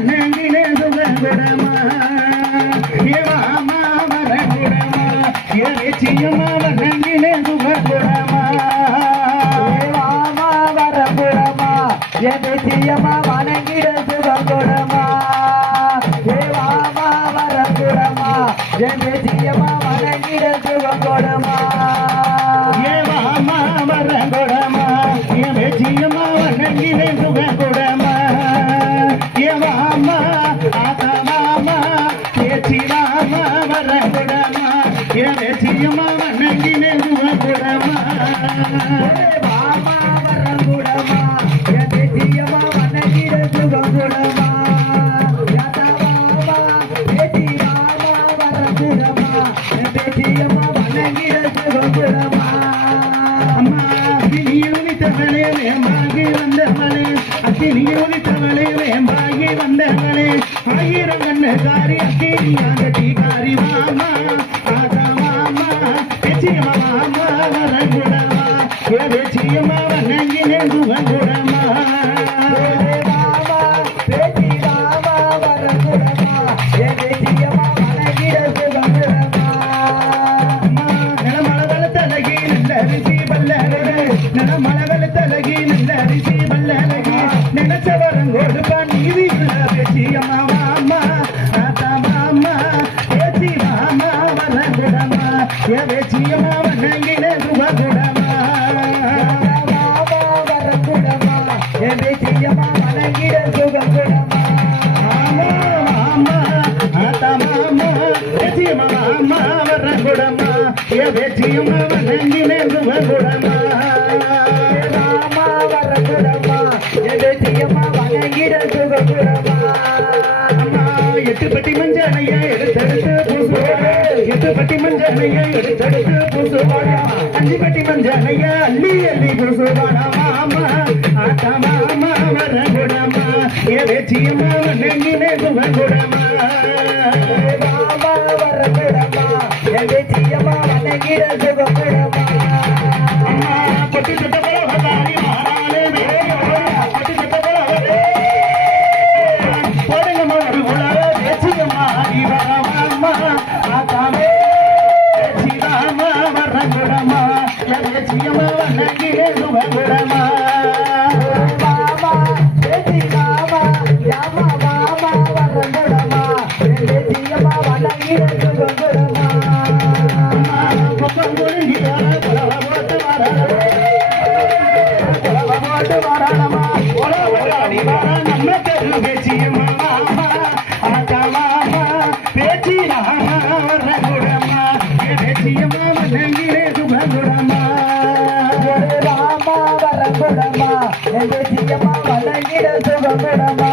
வண்ணங்கிலே சுககுடமா ஏவாமா வரகுடமா ஏச்சியம்மா வண்ணங்கிலே சுககுடமா ஏவாமா வரகுடமா ஏச்சியம்மா வணங்கிட சுககுடமா ஏவாமா வரகுடமா ஏச்சியம்மா வணங்கிட சுககுடமா ஏவாமா வரகுடமா ஏச்சியம்மா வண்ணங்கிலே சுககுடமா ஏவாமா ஆதமாமா ஏச்சிராமா வரகுடமா ஏச்சியம்மா வண்ணங்கிலே சுககுடமா ஏவாமா வரகுடமா ஏச்சியம்மா வணங்கிட சுககுடமா யாதவாமா ஏச்சிராமா வரகுடமா ஏச்சியம்மா வணங்கிட சுககுடமா அம்மா அக்கினியூனித்தவளே வேம்பாகி வந்தவளே அக்கினியூனித்தவளே வேம்பாகி வந்தவளே ஆயிரம் கண்ணகாரி அக்கினியாகட்டி காரி மாமா ஆதா மாமா பேச்சியம்மா மாமா வரகுடமா பேச்சியம்மா வண்ணங்கிலே சுககுடமா ஏவாமா ஏச்சிராமா வரகுடமா ஏச்சியம்மா வணங்கிட சுககுடமா நிலமளவள தலகி நல்ல ரிசி பல்லழகு நிலமளவள தலகி நல்ல ரிசி பல்லழகு நினைச்சவரங்கோடு நீதி பேச்சியம்மா மாமா ஆத்தா மாமா பேச்சி மாமா வரகுடமா பேச்சியம்மா வண்ணங்கிலே சுககுடமா யாதவாமா வரகுடமா ஏச்சியம்மா வணங்கிட சுககுடமா மாமா மாமா ஆத்தா மாமா பேச்சியம்மா மாமா வரகுடமா பேச்சியம்மா வண்ணங்கிலே சுககுடமா ராமா வரகுடமா ஏச்சியம்மா வணங்கிட சுககுடமா அம்மா எட்டு பட்டி மஞ்சளைய எடுத்தெடுத்து பூசுவாடா எட்டு பட்டி மஞ்சளைய எடுத்தெடுத்து பூசுவாடா அஞ்சு பட்டி மஞ்சளைய அள்ளி அள்ளி பூசுவாடா மாமா ஆத்தா மாமா வரகுடமா ஏச்சியம்மா வண்ணங்கிலே சுககுடமா ராமா வரகுடமா ஏச்சியம்மா வணங்கிட சுககுடமா அம்மா பொட்டு சுட்ட பலவதாரி மாறாலே பொட்டு சுட்ட பலவதே போடுங்க மாறு உலக பேச்சியம்மா இவரமாமா ஆத்தாமே பேச்சிராமா வரகுடமா பேச்சியம்மா வண்ணங்கிலே சுககுடமா மாமா ஏச்சிராமா யாமா மாமா வரகுடமா ஏச்சியம்மா வணங்கிட சுககுடமா அம்மா பக்கம் குருங்கிதார பலவ போட்டு வராடமா உலகடி வர நம்ம தெரு பேச்சியம்மா மாமா ஆத்தா மாமா பேச்சிராமா வரகுடமா பேச்சியம்மா வண்ணங்கிலே சுககுடமா ராமா வரகுடமா ஏச்சியம்மா வணங்கிட சுககுடமா